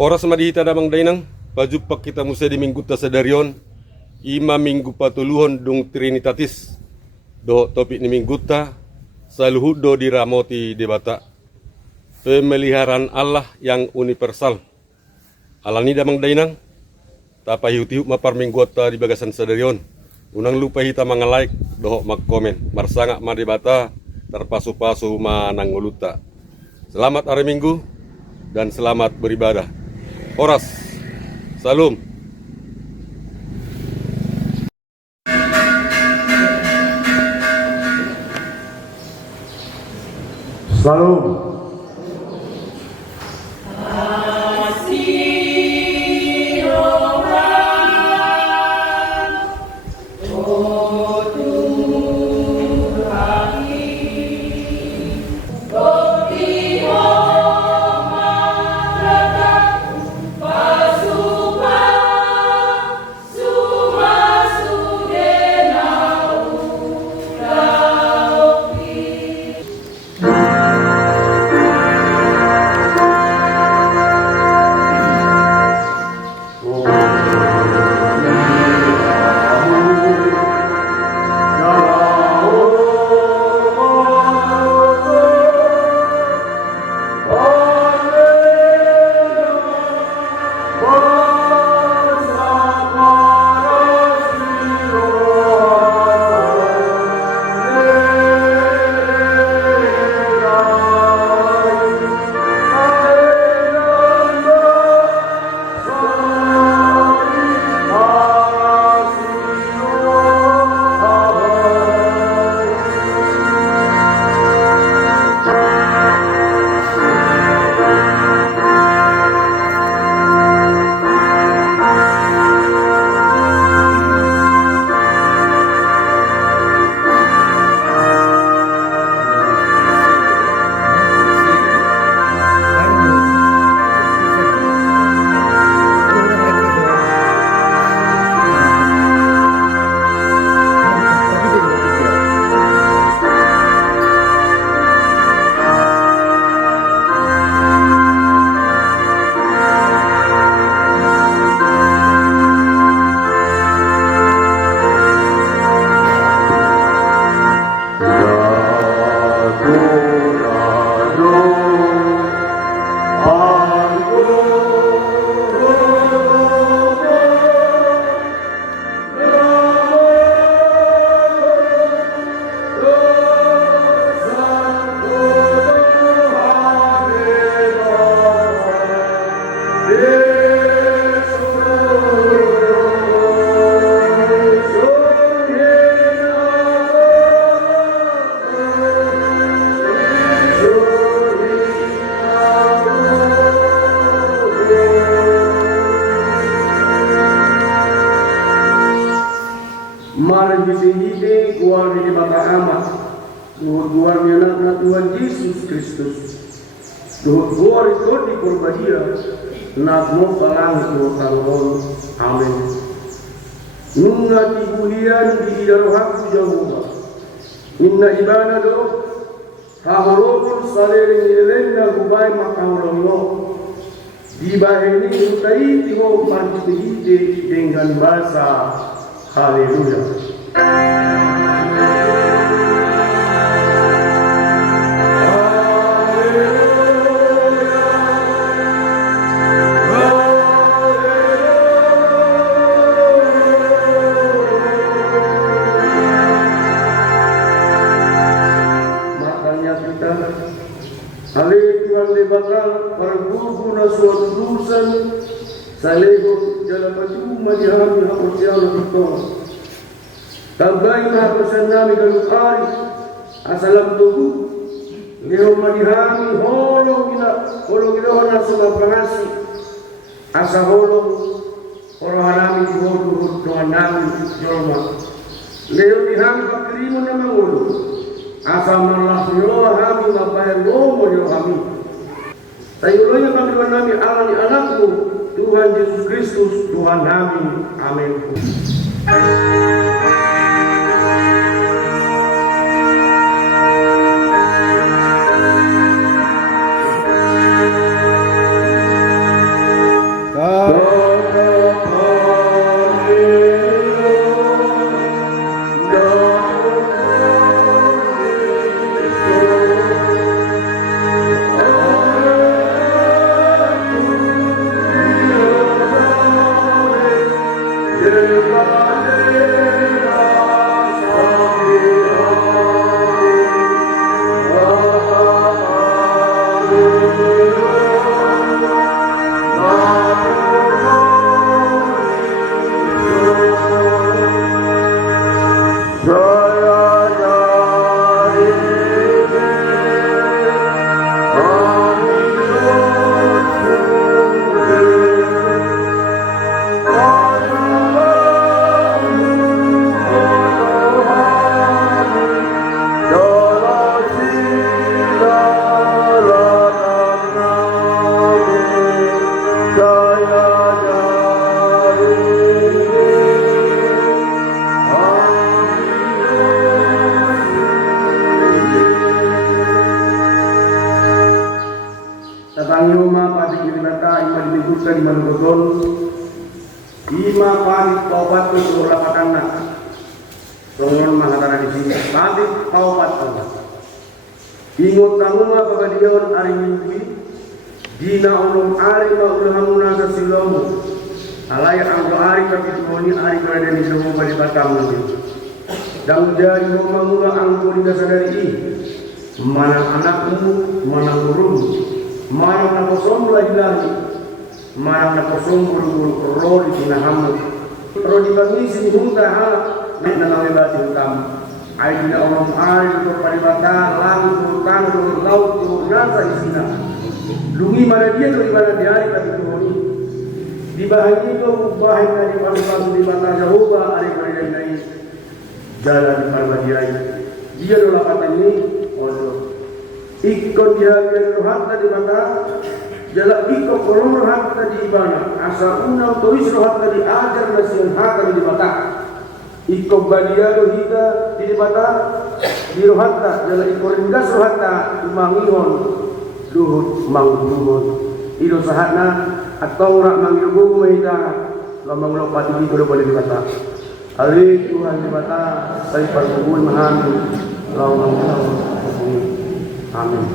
Oras madihita damang dainang, pajupak kita musa di minggu tasadarion, ima minggu patuluhon dung Trinitatis, do topik ni minggu ta, saluhudo diramoti debata. Pemeliharaan Allah yang universal. Alani damang dainang, tapahiu-tihu mapar minggu ta di bagasan sadarion. Unang lupa hita mga like, doho mag-comment, marsanga madebata, terpasu-pasu mananguluta. Selamat hari Minggu dan selamat beribadah. Horas, salam. Salam. Mari disihide kuar di mata amat. Duhur na Tuhan Yesus Kristus. Duhur itu di korbadia. Nagmo palang ko talon. Amin. Nunga tibuhian di darohak Jehovah. Ninna ibana do. Hahorokon salering nilenda gubay makahulonglo. Di bahini utai tiho marjisihide dengan bahasa Haleluya. Makanya kita Tuhan bakal perbuku na suatu dusan salego dalam percuma dihami hapusiala kita. Tambay na hapusan namin galukari asalam tugu leho madihami holong gila na sa pangasi asa holong orang namin dihodo doa namin jolma leho dihami pakirimo na mangulo asa malahyo hami mabayang lomo yo kami tayulonya kami namin Allah ni anakmu Tuhan Yesus Kristus Tuhan kami. Amin. pati Kiribata, ima dimingguta di Malugodon, ima pati taubat ke seluruh lapatana. Songon mahatana di sini, pati taubat taubat. Ingot tanguma pagadion ari minggu, dina ulum ari ma ulhamuna sa silomu. Alaya angko ari kapitoni ari berada di seluruh bali batam nanti. Dan jadi mula angko di dasar dari ini. Mana anakmu, mana gurumu, mana nak kosong lagi, mana nak kosong buru-buru roh di sinahamu, roh di bagi sini hunta hal, nak nalawi bati hutam. Aida orang hari berparibata, langit turun turun laut turun nasa di sini. Lungi mana dia tu di mana dia hari tapi turun. Di bahagia itu bahagia di palu-palu di mata Jehovah hari dari jalan di Parwadirai. Dia adalah kata ini. Ikut dihadir rohat di mata, jala ikut kolom rohat di ibana, asa unang tulis rohat di ajar nasihan hakam di mata. Ikut badia rohita di mata, di rohat jala ikut ringgas rohat di mangihon, luhut mangluhut. Ido sahatna atau rak mangilbu mahita, lamang lopati itu boleh di mata. Ali Tuhan di mata, saya perbubuhan mahami, lamang amin.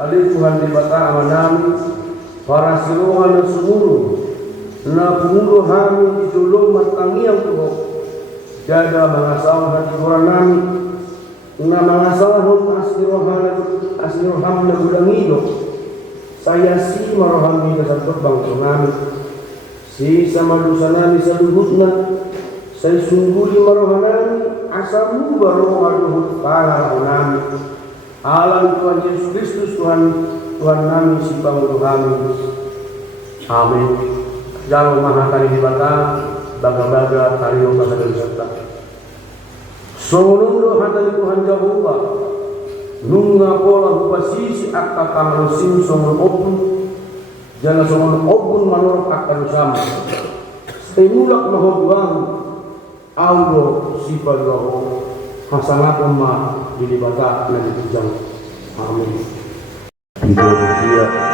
Ali Tuhan di bata amanami para siluhan na sumulu na pumulo kami itulong matangiang tuho jaga mangasawah hati kurang nami na mangasawah asniroham na gudangido saya si marohami kasantut bangso nami si sama dosa nami sa luhut saya sungguli marohanami asamu baru aduhut kalah nami alam Tuhan Yesus Kristus Tuhan kami si Pangulo kami. Amin. Jauh maha kali di bata, baga-baga kaliyo pasal serta. Sonulundo hata Tuhan Jehovah. Nunga pola upasisi akta kamalusim songun opun. Jangan songun opun manurut akta sama. Semulak mahobuang. Audo si Pangulo. Hasanatun ma dilibata na ditujang. Amin. Indonesia.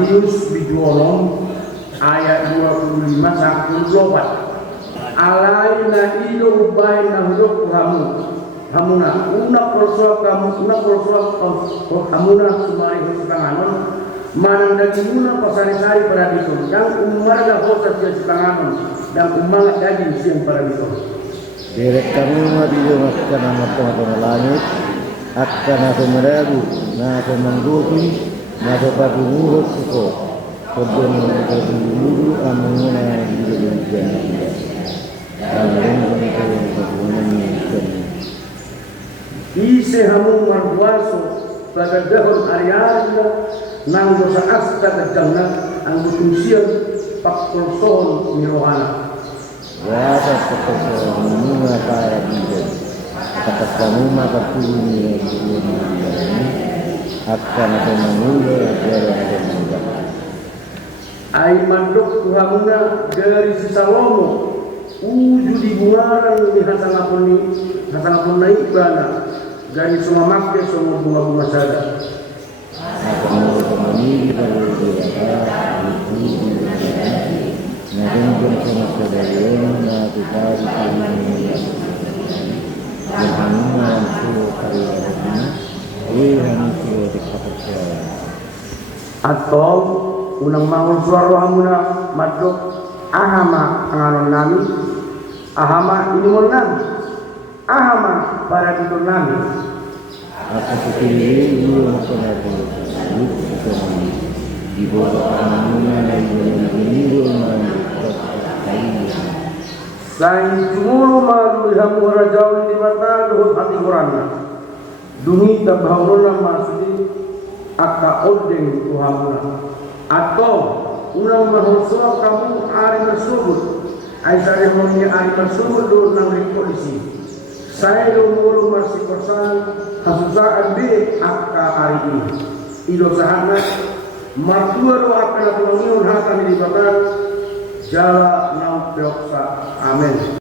Matius Bijuono ayat 25-24. Alaina ido ubai na hudok hamu hamuna una prosua hamuna sumari hutanganon manang dagi una pasari-sari paradison dan umarga hosa sia sitanganon dan umangat daging siang paradison. Direk kami madiyo akan amat langit akan aku meragu na aku manggupi na aku pagi murut suko kemudian aku muru amuna di dunia Ise hamu marwaso pada dahon ariana nang dosa asta kejangna ang butusian pakkolson mirohana. Wasa seperti bunga para bijen atas kamu maka ini akan ada menunggu jalan menunggu. Ai mandok tuhamuna dari sisalomo uju di bungaran ni hasangapun naik bana dari semua makde semua bunga-bunga sada. Akan menunggu dari dia Nagungkong sama sadariyon na tutari sa mga yung hanungan ang sulo kariyaran na hanun sulo di kapagsayaran. Atau unang mangun suara hamuna madok ahama ang anon namin ahama inimon namin ahama para dito namin. At sa pipili yung pangatong ito namin ibo ang hanungan ay yung inigo namin. Sain tumulu malu hamu rajau di mata dohut hati kurangna. Dumi tabhaurona masudi akka odeng tuhamuna. Atau unang mahuswa kamu ari tersebut. Aisyah moni ari tersebut do nang polisi. Saya do mulu masih persan hasusaan be akka ari ini. Ido sahana martua do akka tulungun hata di batat jala nau peoksa. Amin.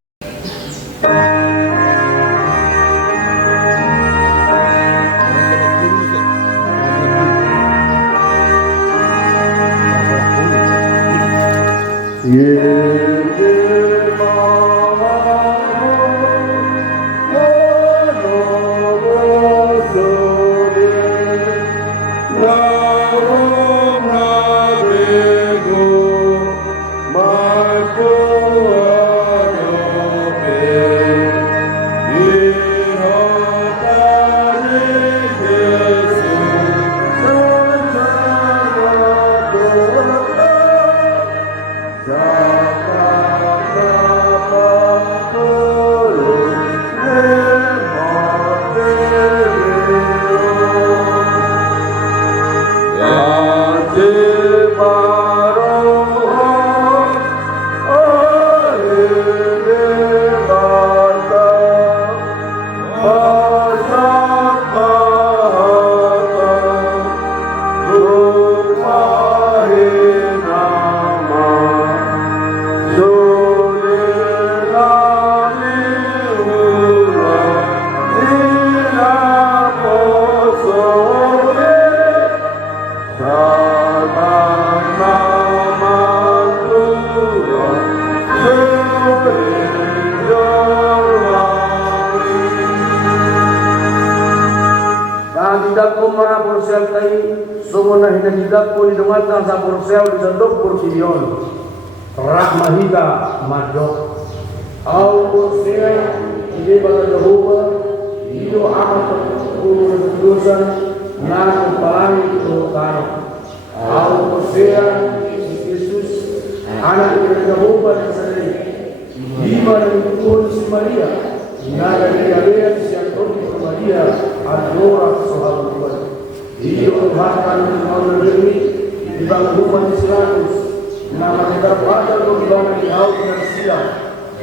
Sumuna hinagidak po ni dumatang sa Porsel di Sandok Portilyon Rahmahita Madok Au Porsel hindi ba na Jehovah Ido amat pagkukulong ng Dusan na kumpalangin ito kano Au Porsel Jesus anak ng Jehovah ng Sanay di ba nagtutuhon si Maria na nagigalayan siya Toti sa Maria at Dora sa Habutuan Iyo bahkan orang negeri di bawah hukuman Islamus, nama kita pada kebijakan di haut dan silam,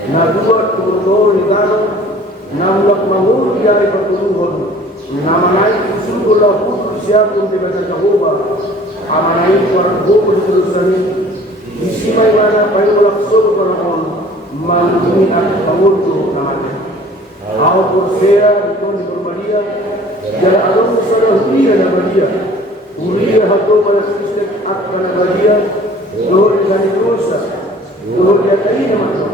na dua turun negara, nama mahur dari pertumbuhan, nama naik suruh laku siapun di baca Jehovah, amanai orang hukum terusan isi mana payu laksur orang menghuni anak pengurus namanya, au Porsea itu di Maria. Jalan alun saudara dia nama dia. Uria hatoba na Kristen akan bagian gloria dari dosa gloria dari nama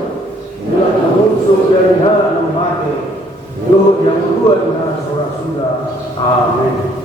mula unsur dari hal mati gloria yang kedua dengan surah-surah amin.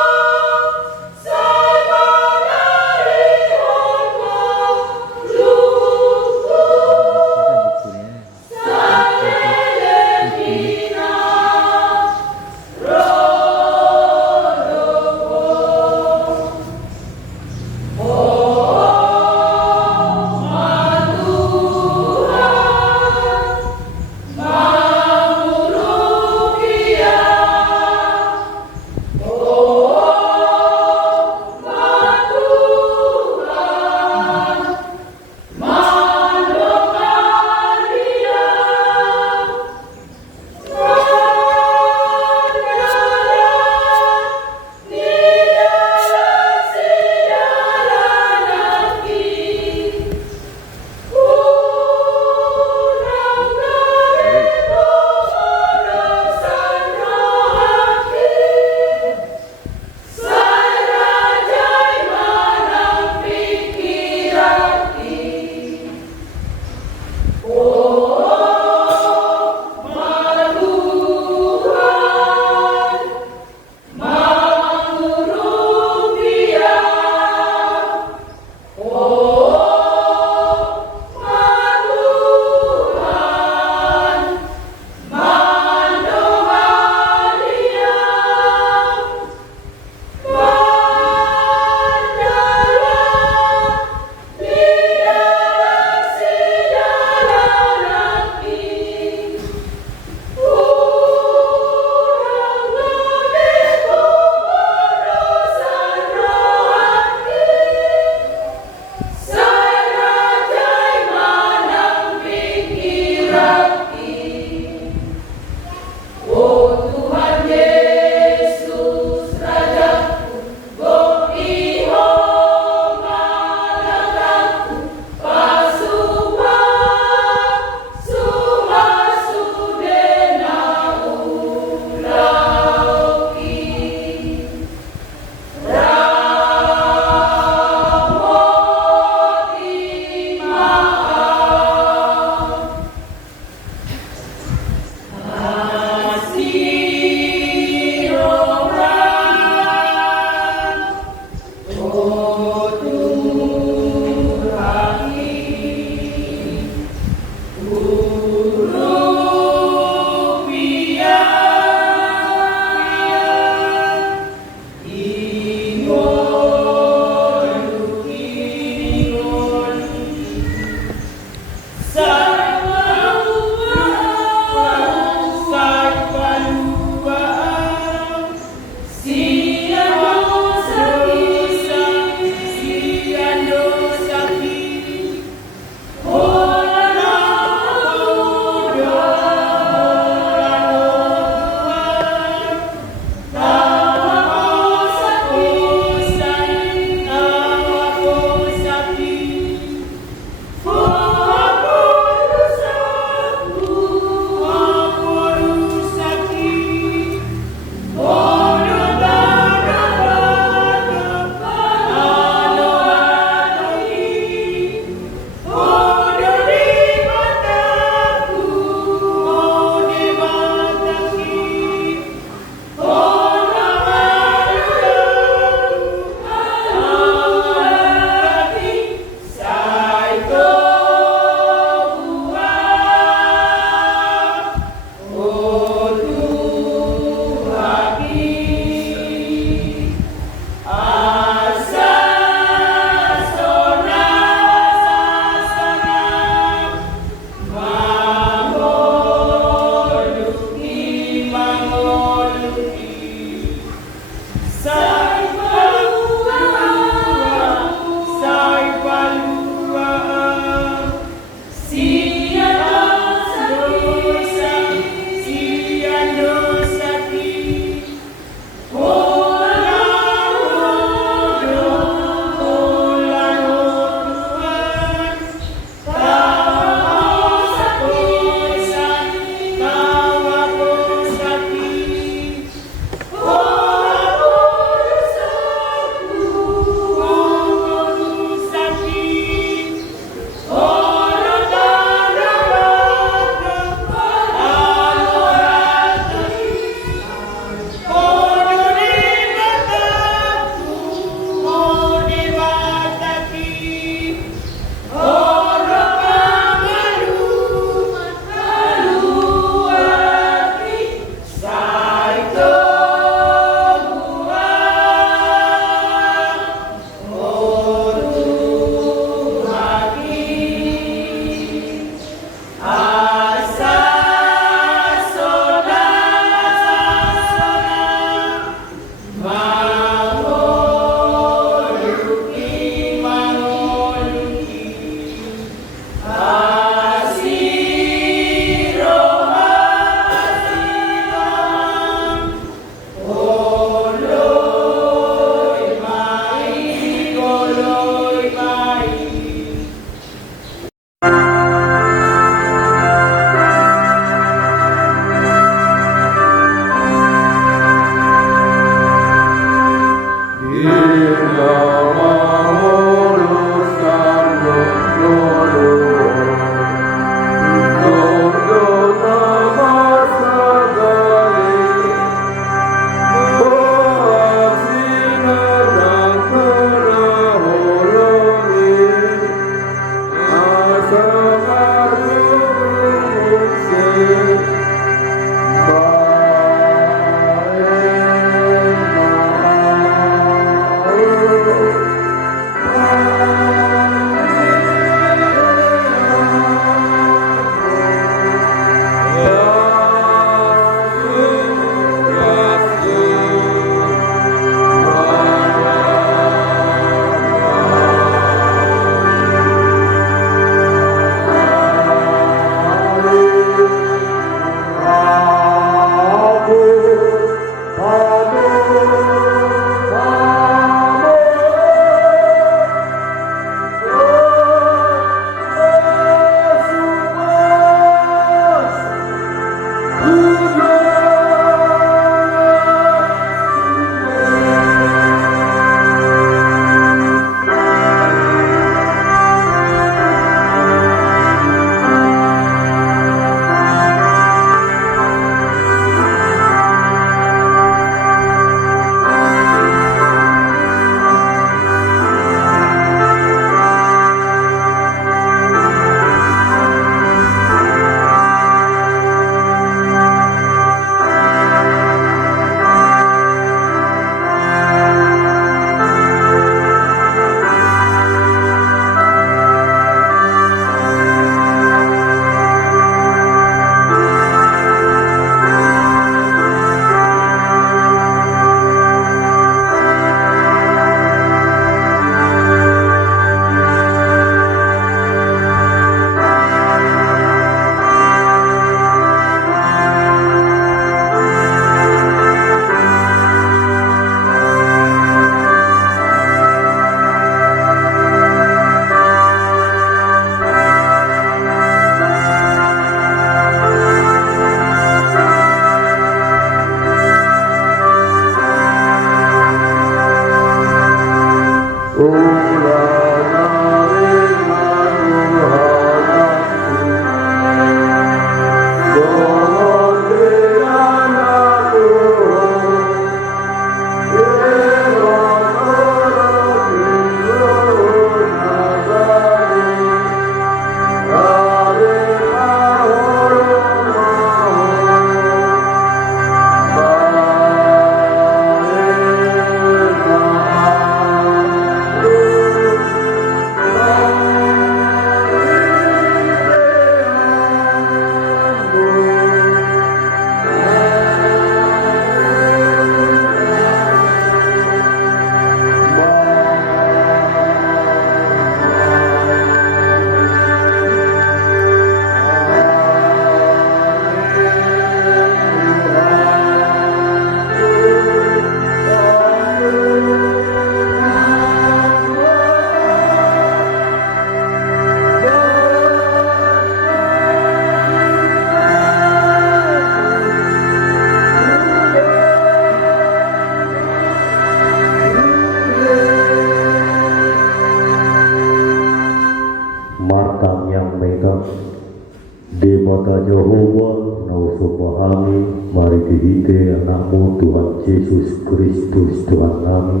Di mata Jehovah nauso pahami, mari dihite anakmu Tuhan Yesus Kristus Tuhan kami.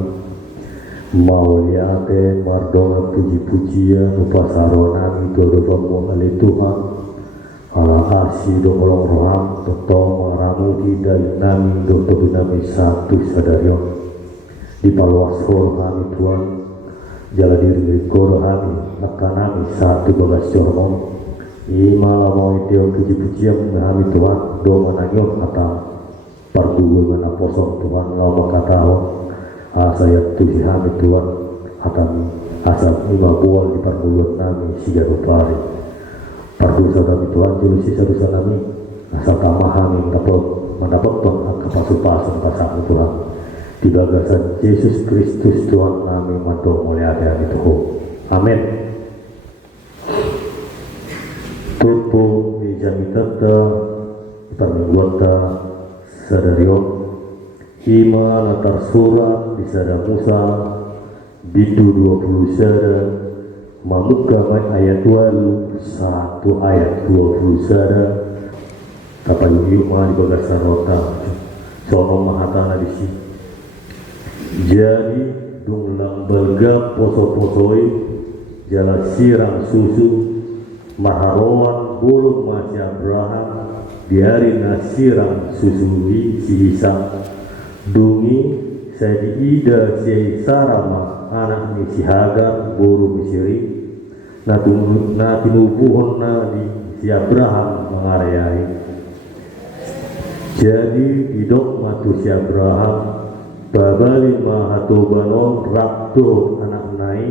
Mauliate mardonga puji-pujian upasaro nami dodofamu ale Tuhan. Ala asih do olong roham totong maramu dari nami do tobi nami satu sadarion. Di paluasor kami Tuhan, jala diri koro kami, maka nami satu bagas jormon. Imala mau dia puji-pujian kami Tuhan, do mananyon kata pardugo mana posong Tuhan lau makatao. Asayat tuhi kami Tuhan, kami asal ima bual di pardugo nami siga rupari. Pardugo kami Tuhan, julu sisa dosa kami, asal tamah kami mendapat kapasupasan pasangan Tuhan. Di bagasan Yesus Kristus Tuhan kami mantul mulia dari Tuhan. Amin. Tupu di jamitata permingguata sadarion ima latar surat di sada Musa bidu 20 sada mamuka mai ayat 1 ayat 20 sada tapayu ima di bagasan rota sono mahatana di sini. Jadi dunglang belga poso-posoi jala sirang susu maharowan bulu masih Abraham diari nasirang susui si Isa dungi saya diida si Sarama anak ni si Hagar buru Misiri na tinubuhon na di si Abraham mengaryai. Jadi didok matu si Abraham babali mahatobanon rakto anak nai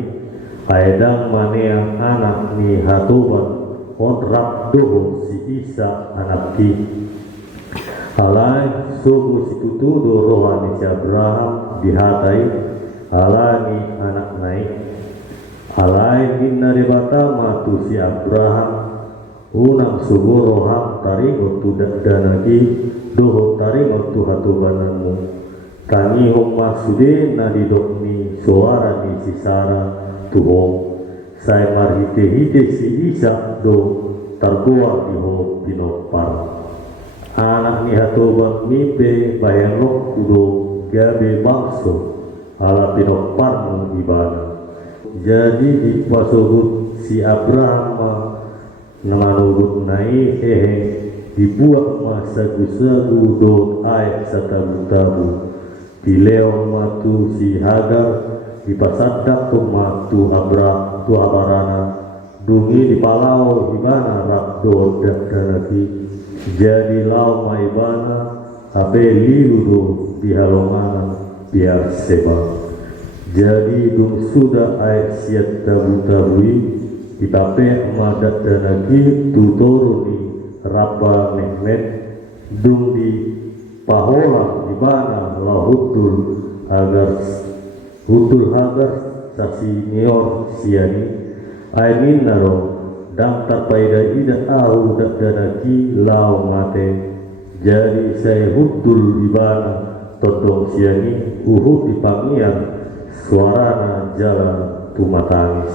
aedang manea anak ni hatoban on rakto si Isa anak ki alai suku si tutudo rohani si Abraham dihatai alani anak nai alai minna rebata matu si Abraham unang suku roham taringo tu danagi doho taringo tu hatobananmu kami homma sude na didokni suara ni si Sara tuhong saya marhite-hite si Isa do targoa di ho pinopar anak ni hatobat mimpe bayang lok kudo gabe bakso ala pinopar mo ibana. Jadi di pasogut si Abraham namanurut nai hehe dibuat masa gusagu do ayat satabu-tabu dileong matu si Hagar dipasadak tu matu tu abarana dungi di palau ibana rakdo danaki jadi lau maibana abe liudo di halongan biar seba jadi dung sudah ayat siat tabu-tabui ditape madat danaki tutoruni raba mehmet dung di pahola di mana lahutul hagar sasi nior siani aimin naro daftar paida ida au danaki lau mate jadi saya hutul di mana todong siani di pangian suarana jalan tumatangis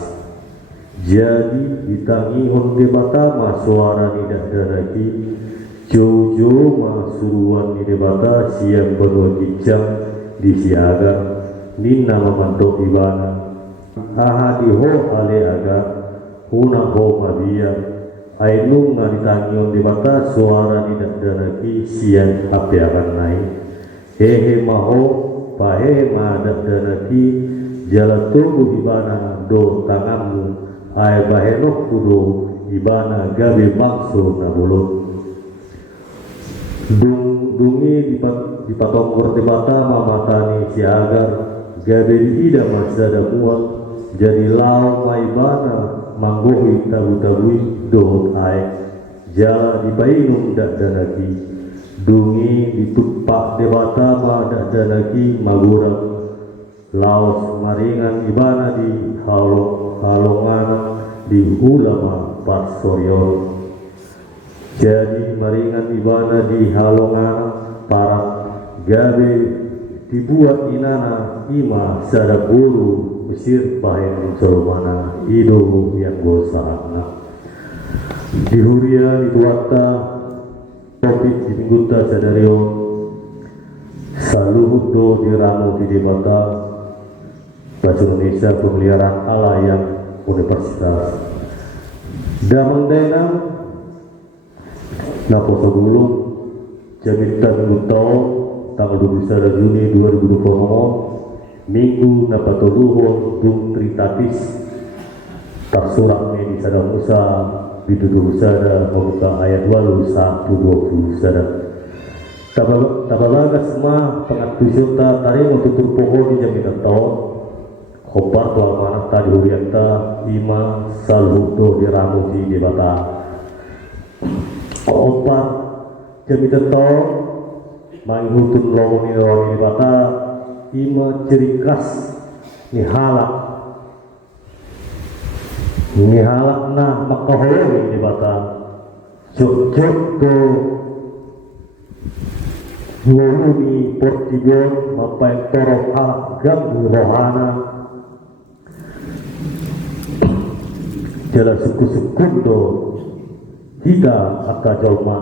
jadi ditangihon de batama suara nidak danaki Jojo masuruan ni debata siang berwajibjam di siaga ninna memantok ibana aha diho ale aga huna ho mabia ainung ngaditangion debata suara ni danaki siang ape akan naik hehe maho pahe madat danaki jala tunggu ibana do tanganmu ay bahenok kudo ibana gabe bakso na mulut dungi dipatokor di mata mamatani si Hagar gabe ida masada muat jadi lau maibana manggohi tabu-tabui dohot aek jala dipainum dak danaki dungi ditupak di mata ma dak danaki magurak laos maringan ibana di halongan di ulama parsoryon jadi maringan ibana di halongan para gabe dibuat inana ima sada guru Mesir bahen soromana ido yang gosana di Huria, di Tuata, Topik, di Mingguta, Sadario, Saluhudo, di Ramo, di Debata, Bahasa Indonesia, Pemeliharaan Allah yang Universitas. Damang Denang, Naposo Gulung, Jamita Minggutau, tanggal 21 Juni 2020, Minggu Napatoluhon, Dung Tritatis, Taksurak Medi Sada Musa, Bidudu Sada, membuka ayat 1:20 Sada. Tabalaga semua pengatusyota tari mau tutur pohon di jaminan tahun, Khobar tual manah tadi hurianta, Ima Salhudo di Ramu di Debata. Khobar jaminan tahun, Manghutun Lomoni di Debata, Ima cirikas nihalak na makahoy di Debata. Jok-jok do Nguluni Portibon mapai torok alak ganggu rohana jala suku-sukundo hida akka jalma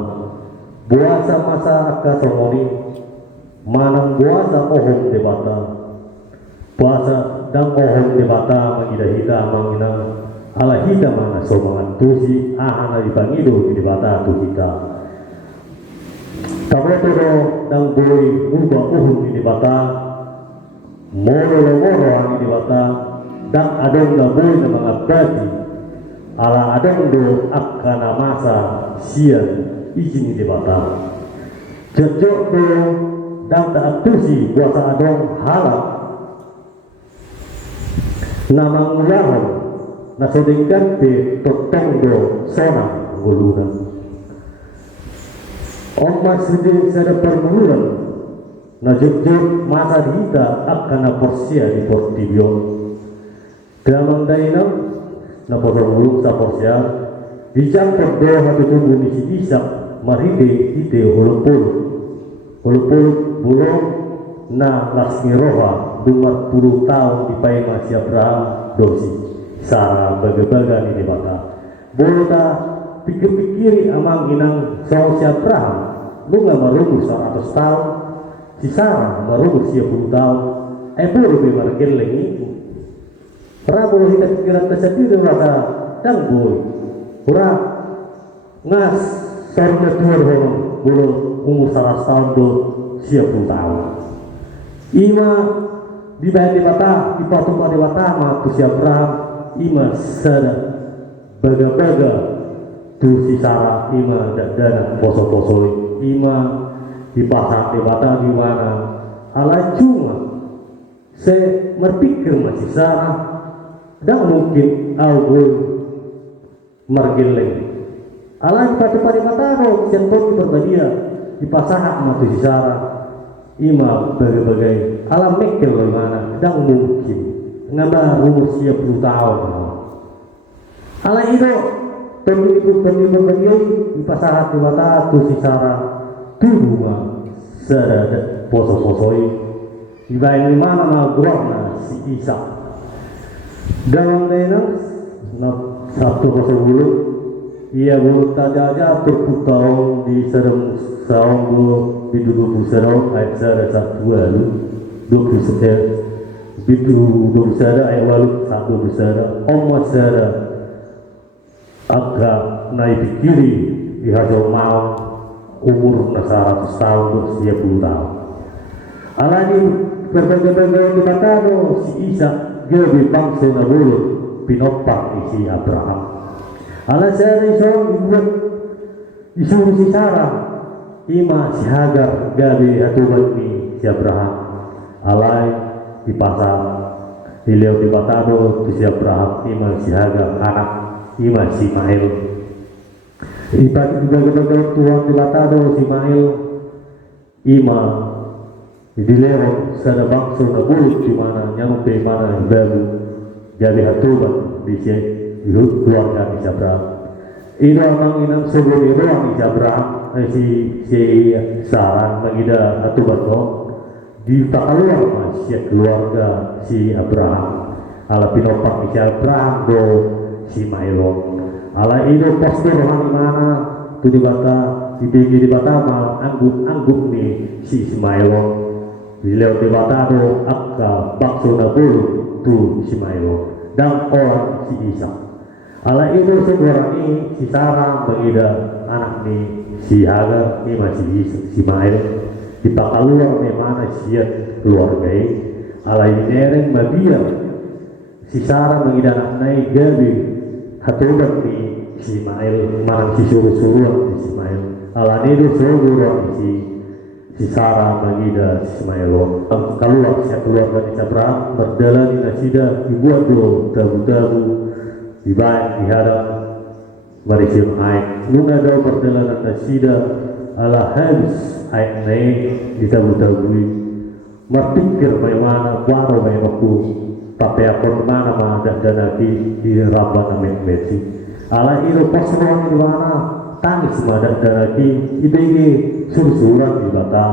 buasa masa akka somoni manang buasa ohong debata buasa dang ohong debata mangida hida mangina ala hida mana somangan tusi ahana dipangido di debata tu hida Tabotoro dang boy ubah uhum di bata, moro ang di bata, dang adong na boy na mga abdati, ala adong do akana masa siyan izin di bata. Jejok do dang taatusi buasa adong halap, namang ulahon na sodingkan di totong do sonang gulunan. Oma sedih sada permuluan na jujur masa hita akan porsia di Portibion damang dainam na pormuluk sa porsia dicampur doa hati tubuh misi isak maride hite hulupul bulong na lasmi roha 20 tahun di paima si Abraham dosi Sarah baga-baga ni debata bolota pikir-pikiri amang inang saw si Abraham bunga marungu 100 tahun si Sarah marungu 10 tahun boleh bimarkin lagi Prabowo kita pikiran tersendiri rasa dan boy pura ngas sorna tuar bulu umur 100 tahun do 10 tahun ima di bayan debata di patung pada watama tu si Abraham ima sada baga-baga tu si Sarah ima dana poso-poso ima di pasar debata di mana ala cuma saya berpikir masih Sarah dan mungkin aku margileng ala di pada mata do senpon di berbadia di pasar matu si Sarah ima berbagai ala mikir bagaimana dan mungkin ngaba umur 10 tahun ala itu pemilik di pasar di mata tu si Sarah turuma serada poso-posoi dibayang mana na gurana si Isa dalam denang na Sabtu poso bulu ia bulu tajaja terputau di serem saung bulu di dulu busarau ayat serada 1 20 bitu 20 ayat walu 1 busara omma serada agak naik pikiri di hasil mau umur 100 tahun untuk 10 tahun. Alani berbagai-bagai dikata si Isa dia bangsa na bulut pinopak si Abraham. Ala saya dibuat disuruh si Sarah ima si Hagar gabi hatubat ni si Abraham. Alai di pasar dileo di batado si Abraham ima si Hagar anak ima si Ismail. Ibarat juga Tuhan dilatado si Mail ima di lewat sana bangsa na bulut di mana nyampe mana baru jadi hatuban di keluarga di Abraham. Ina mang inang sebelum itu ang Abraham si Sarah mangida hatuban ko di takaluar mas si keluarga si Abraham ala pinopak si Abraham do si Mailon ala itu postur rohani mana tu di bata di bata ma anggup ni si Ismailo beliau di bata do akka bakso na bulu tu Ismailo dan orang si Isa ala itu seorang ini si Sarah mengida anak ni si Hagar ni masih Ismail dipakaluar ni mana siat keluarga ala ini nereng mabia si Sarah mengida anak naik gabi hatubat ni Ismail marang si suruh-suruh Ismail ala ini suruh si Sarah mengida Ismail keluar si keluarga ni Abraham berjalan di nasida dibuat do tabu-tabu dibaik dihadap marisim aik nuna daw perjalanan nasida ala habis aik naik ditabu-tabui merpikir bagaimana wano aku tapi aku mana mah dan nanti di rabat amek meti ala itu pasron di mana tangis madak nanti ibege suruh-suruh di bata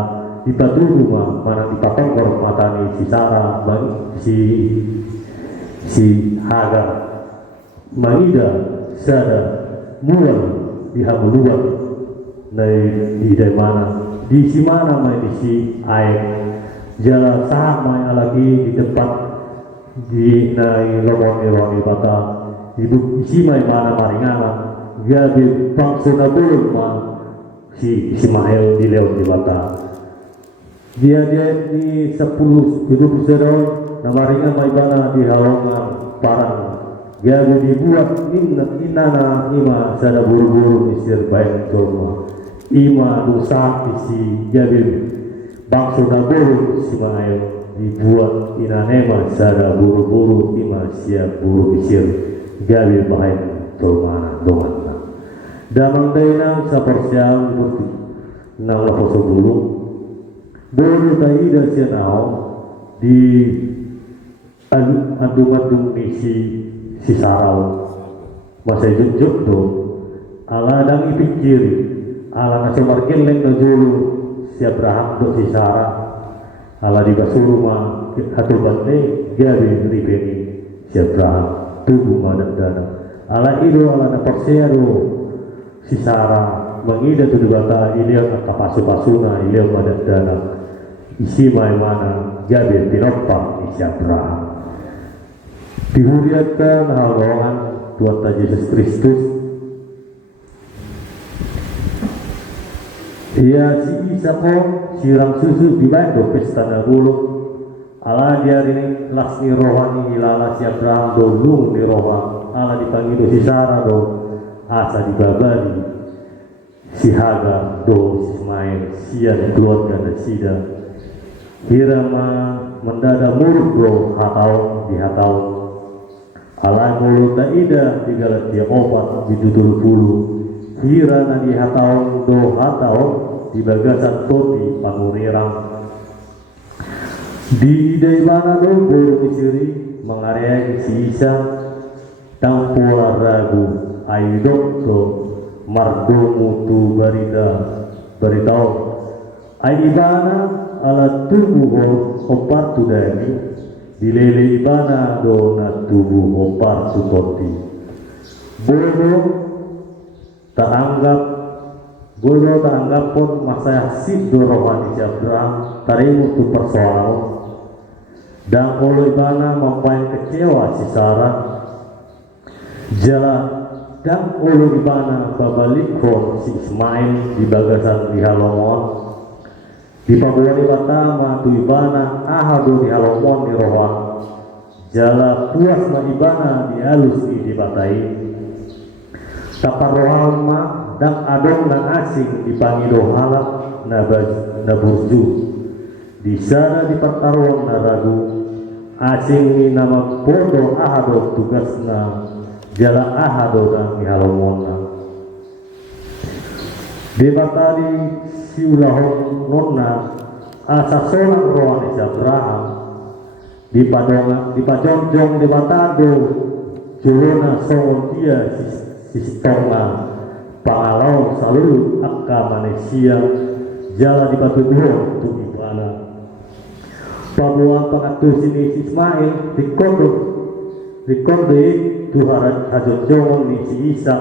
di batu rumah mana di patong kormatani si Sarah si Hagar Maida sada mulai dihamuluan di mana di si mana mai di si air jalan saham mai lagi di tempat di nai lomoni bata di si mai mana maringana gabi bangsa nabulun ma si Ismail di leon di bata dia di 10 hidup sedon namaringan mai bana di halongan parang gabi dibuat inana ima sada buru-buru misir baik coma ima dosa isi gabi bangsa nabulu Ismail dibuat inanema sada buru-buru ima siap buru misir gabi baik coma dongan damang dainang sa persiang seperti nang laposo bulu bulu taida sianao di adung-adung misi si Sarau masa jujur do ala dang ipikir ala nasa margin leng na julu si Abraham do si Sarah ala di basuru ma hatu bante gabi ribeni si Abraham tubuh madadana ala ido ala na persea do si Sarah mengida tu dibata ilia kapasu-pasuna ilia madadana isi mai mana gabi pinopang si Abraham dihuriatkan halongan Tuhan Yesus Kristus. Ia si Isa kong sirang susu di bando pesta nagulung ala diarini lasni rohani ilala si Abraham do lung di rohang ala dipanggil si Sarah do asa dibabali si Hagar do si Ismail sian keluarga nasida hirama mendada muruk do hatau di hatau ala mulut taida tigala dia obat di dudul pulu hira na di hatau do hatau di bagasan toti pangurirang di daibana do bulu kisiri mengareai si Isa tampura ragu aidok do mardomu tu beritau aibana ala tubuh opat tu dari dilele ibana do na tubuh opar sukoti bodo tanggap pun masa sid do rohani si Abraham tarimu tu persoalan dan oleh ibana mempunyai kecewa si Sarah jala dan oleh ibana babalikro si Ismail di bagasan di halongon di pabuani pertama tu ibana ahadu di halomon di rohan jala puas ma ibana di alus di batai tapar rohan ma dan adong na asing dipanggil dohalak na burju di sana di pertaruhan na ragu asing ni nama bodo ahadu tugas na jala ahadu dan di halomon di batali si ulahon nonna asa solang rohani si Abraham di pajonjong di batado julona soon dia si tonga pangalau selalu akka manusia jala di batu dua tu ibana pabuan pengatur sini si Ismail di kodok Rikonde Tuhan hajon jongon ni si Isa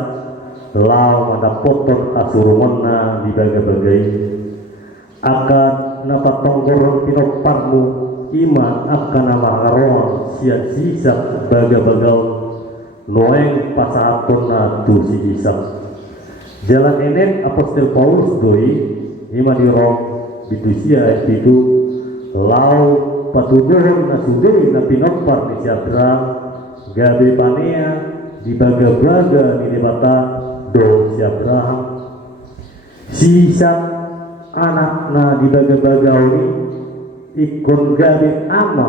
lau madapoton asurumonna di bagai-bagai akan napatonggoron pinoparmu iman akan namaharon sian si Isa baga-bagal noeng pasahaton na tu si Isa jalan enen apostol Paulus doi iman di Rom bitusia itu lau patuduhon na suduri na pinopar ni siadra gabe panea di baga-baga di debata do si Abraham si Isa anak na di baga-baga ini ikon gabe ama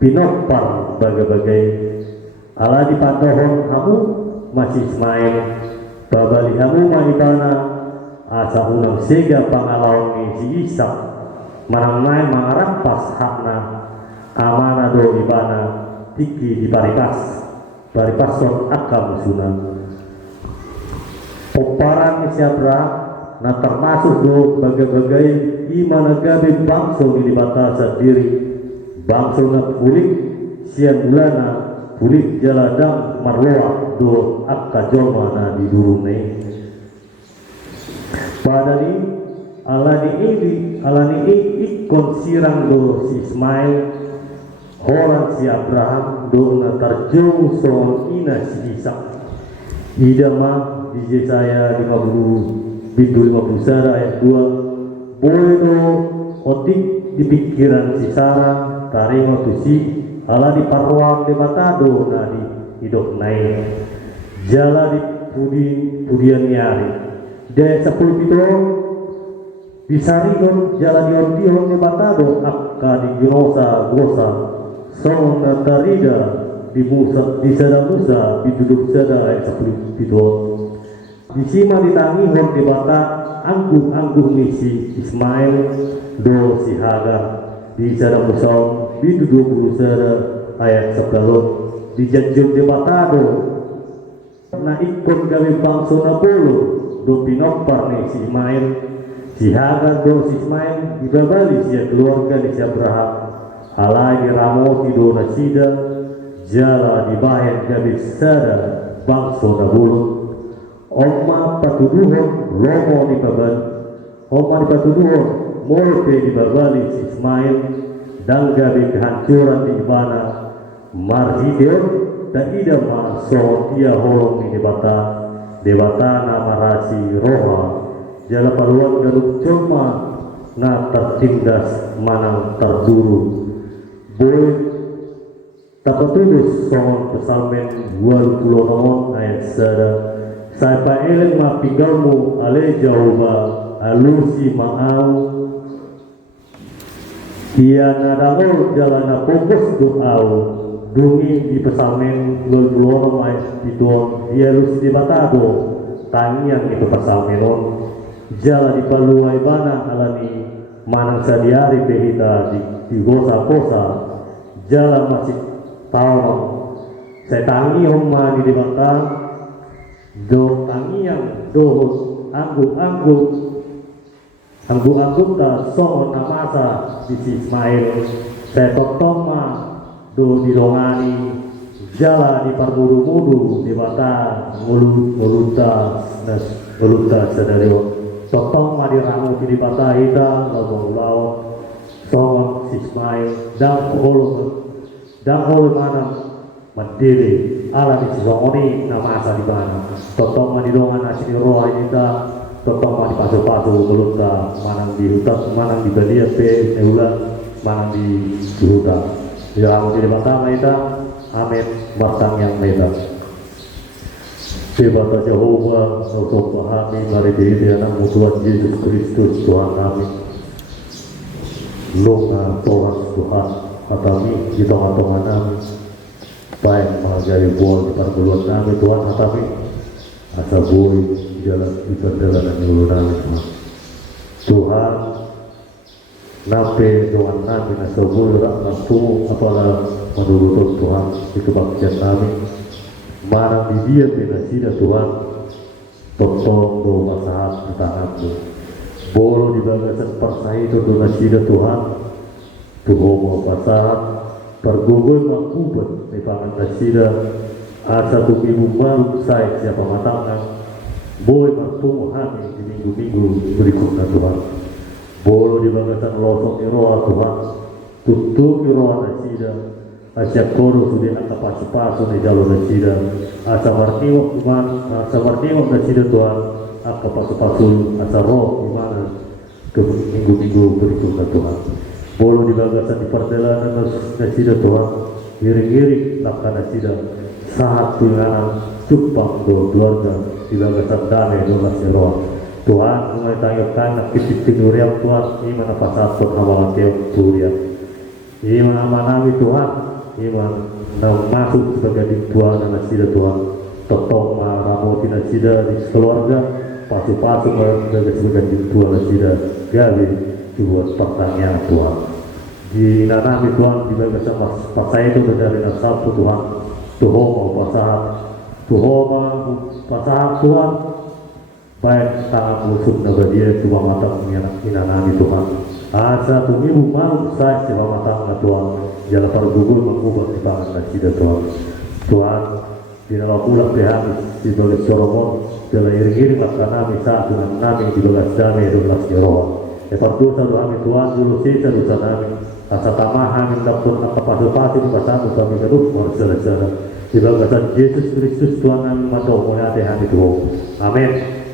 pinopar baga-bagai ala di patohon kamu masih Ismail babali kamu maibana asa unang sega pangalaw ni si Isa marang-main mangarampas hakna amana do ibana tiki di paripason akam sunan peparan ni siapra na termasuk do bagai-bagai imana gabe bangsa ni dibata diri bangsa na pulik sian ulana pulik jaladang marloa do akka joma na di durune pada ni alani ikon sirang do si Ismail orang si Abraham do na terjauh soal ina si Isa idama di Yesaya 51 ayat 2 boleh do otik di pikiran si Sarah taringo tu si ala di parwang de matado na di hidup naik jala di pudian nyari de 10 pitro di sarigon jala di ontion de matado akka di gosa Song natarida di sada Musa duduk sada ayat 10 di sima ditangi hon debata anggung misi Ismail do si Hagar di sada Musa duduk sada ayat 11 di janjun debata do na ikon gawe bangsa na bolo do pinopar ni si Ismail si Hagar do si Ismail dibabali si keluarga di si Abraham alai di ramo tido nasida jala di bahen gabe sada bangsa na bulu oma patuduhon romo di baban oma di patuduhon morte di babali si Ismail dan gabe kehancuran di ibana marhideo dan idama so ia holong di debata nama rasi roha jala paluan garuk cuma na tertindas manang terburu boleh tapatulus soal pesalmen 20 ayat sada saya paelen ma pinggalmu ale jauba alusi ma'au ia nadangol jalana fokus doau dungi di pesalmen 20 ayat pituon ia lusi di batado tangian itu pesalmenon jala di paluai bana alani manang sadiari behita di gosa-gosa jala masih tahu saya tangi homma di debata do tangian do anggut ta so namasa di Ismail saya totoma do dirongani jala di parmudu-mudu debata muluta sadarewa totong ma diramu di debata ida laut soal Ismail dan holo mana mandiri ala di sisongoni nama asal di mana totong manidongan asini roh ita totong mani pasu-pasu belutta manang di hutan manang di badia pe neula manang di hutan yang di batang ita amin batang yang meta Sebab Jehovah untuk pahami mari diri anak Tuhan Yesus Kristus Tuhan kami Lunga Tuhan Tuhan kami di tengah-tengah kami baik mengajari buah di perguluan kami Tuhan kami asa bui jalan di perjalanan dulu kami Tuhan nape Tuhan kami asa bui rak nafsu apalah menurut Tuhan di kebaktian kami marang di dia penasida Tuhan totong do masahat tanganmu bolo di bagasan persai itu donasida Tuhan tuhomo pasahat pergugul makubet di pangan nasida asa tu ibu malu saya siapa matangnya boleh bertemu kami di minggu-minggu berikutnya Tuhan. Boleh dibanggakan losok iroha Tuhan, tutup iroha nasida asya koro sudah angka pasu-pasu di jalur nasida asa martiwak nasida Tuhan angka pasu-pasu asa roh dimana ke minggu-minggu berikutnya Tuhan. Boleh dibanggakan di perjalanan nasida Tuhan, giring-giring langkah nasida saat tunangan cupang do keluarga dibanggakan damai dolas iroha Tuhan mulai tanyakan nak kisip tinuriam Tuhan iman apa satu hawalan tiap turia iman amanami Tuhan iman masuk sebagai Tuhan dan nasida Tuhan totong ramoti nasida di keluarga pasu-pasu sebagai Tuhan nasida gali dibuat pertanyaan Tuhan di nanami Tuhan dibanggakan pasal itu dari nasabtu Tuhan Tuhoma pasal Tuhan baik tangan musuh nabadia coba matang inanami Tuhan asa tumimu malu saya coba matang Tuhan jalan pergugul mengubah di pangan nasida Tuhan Tuhan di dalam pulang pihak di bagas soromon dalam iring-iring maka nami saat dengan nami di bagas damai dolas jerohan perdosa doa Tuhan dulu sisa dosa nami asa tamahan dapur apa pasal-pasal di pasangan kami kedua bersara-sara di bagasan Yesus Kristus Tuhan nami matau mulai hati Tuhan amin.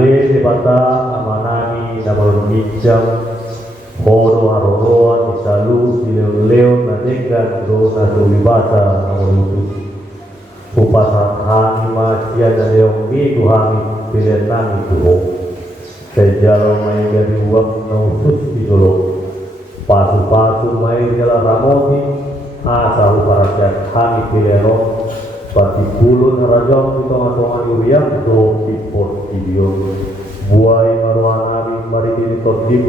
Ale debata amanami na malumijam Horo haroroan isalu sileo na negan do na sulibata na malutu Upasa hani masia na leong mi tuhami pilenang tuho Sejalo may dari uap na usus di dolo Pasu-pasu may jala ramoti Asa uparasyat hani pilero Pati pulun rajong di tonga-tonga yuriang do tipor tibion Buai maruanami maritini tordip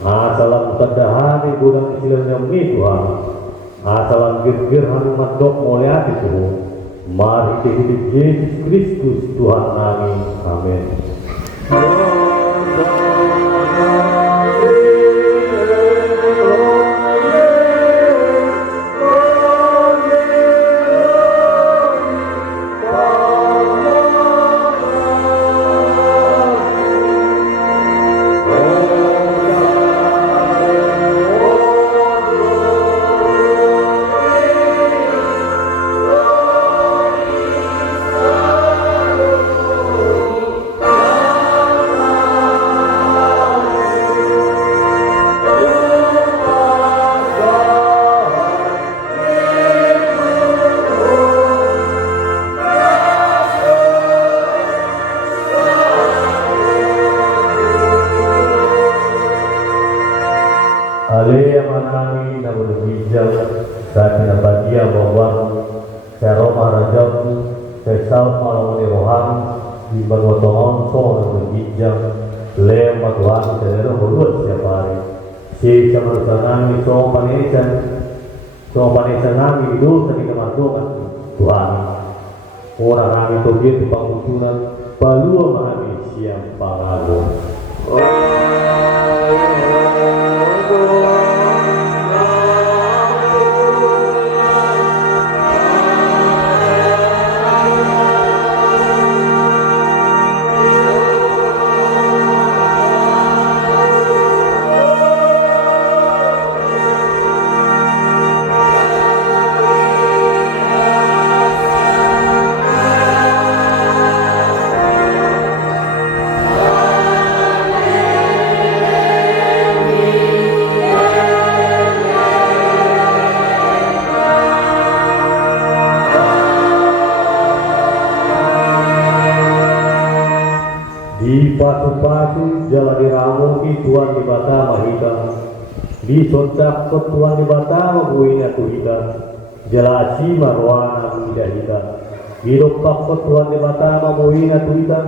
Asalam tadahani bulan istilahnya mi Tuhan Asalam gir-gir hanu mandok muliati Tuhan Mari hidup Yesus Kristus Tuhan kami. Amin. Ale amanami na berbijak saat bagia bahwa seroma rajam sesal malam rohani di bergotongan so na berbijak le matuhan sedero hulus setiap hari si sama sanami so panesan nami itu ketika matukan Tuhan orang kami toge di pangkutunan balua mahami siang pangalo di pasu-pasu jala diramuki Tuhan di bata mahita di sontak ke Tuhan di bata mabuina tuhita jala aci marwana hita di lopak ke Tuhan di bata mabuina tuhita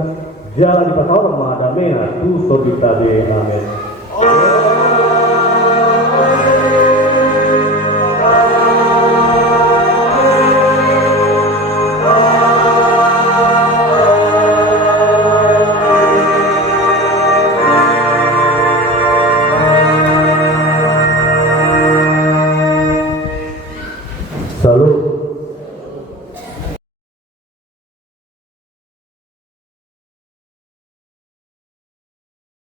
jala di pasar madamena tu sordita be amen.